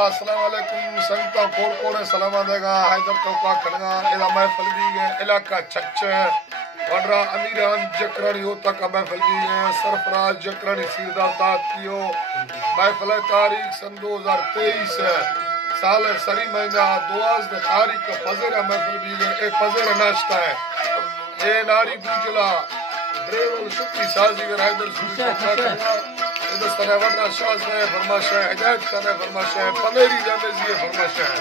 अस्सलाम वालेकुम संगता कोड़ कोड़े सलाम देगा हैदर टोका खड़गा एदा महफिल भी है इलाका छच वडरा अमीरान जकरानी होता का महफिल भी है सरफराज जकरानी सीरदार तातियो महफिल तारीख सन 2023 साल सरी महीना 12 तारीख का फजर महफिल भी है एक फजर नाश्ता है ये नारी बुजला ड्रेवल शुक्ति साजी हैदर सुनी का दस्ताना वरना शाज है फरमाशा है हिदायत करना फरमाशा है पनेरी जामेजी है फरमाशा है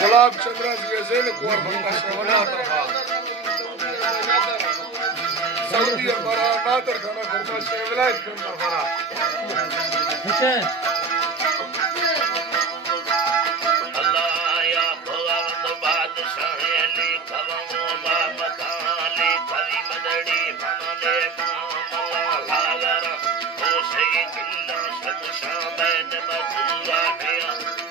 गुलाब चंद्रा जी ज़ैन कुंवर फरमाशा है वरना तरफा सऊदी अरबरा नादर खाना फरमाशा है विलायत करना फरा अल्लाह या खुदावंद बादशाह अली खवमो बामताली कवी मदड़ी मनने मामला लागरा सैयदुल्लाह शमशाबैन मजूरा है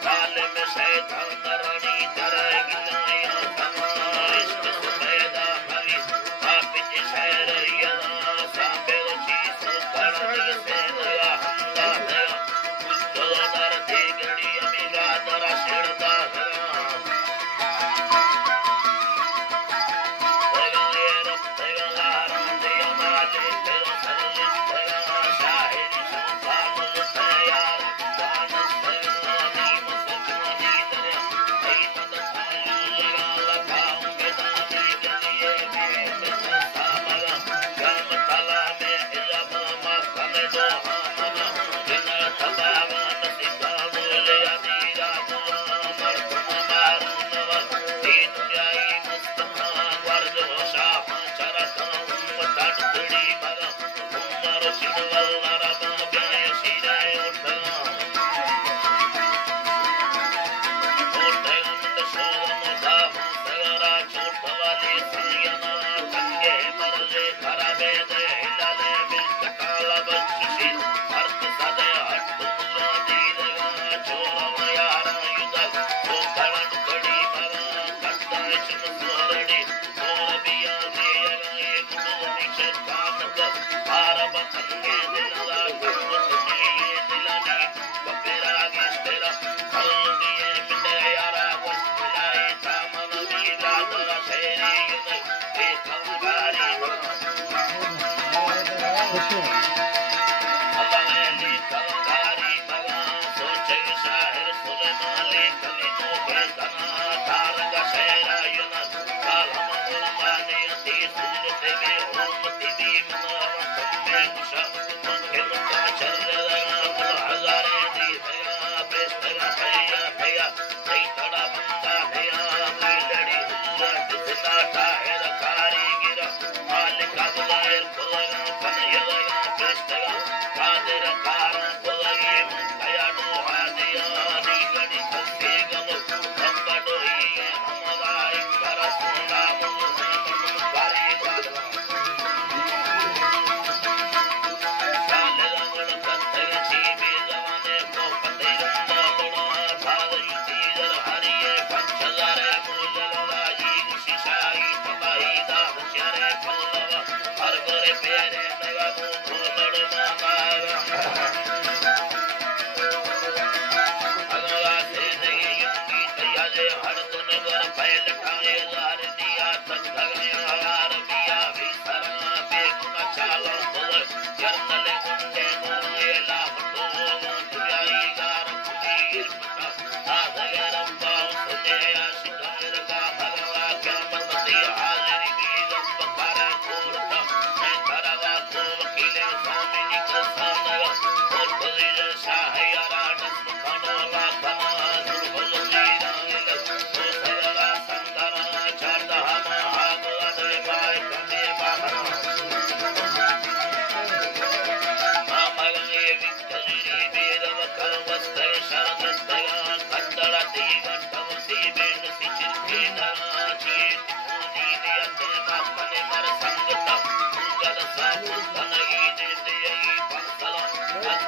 जालिम शैतान रणी दरगिलाया तमारिश सुबैदा हवी हाफिज शहर यदा साबिर चीज करनी से नया हमला नया कुछ दर देगड़ी अमीरा दरा शेरदा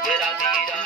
तेरा वीरा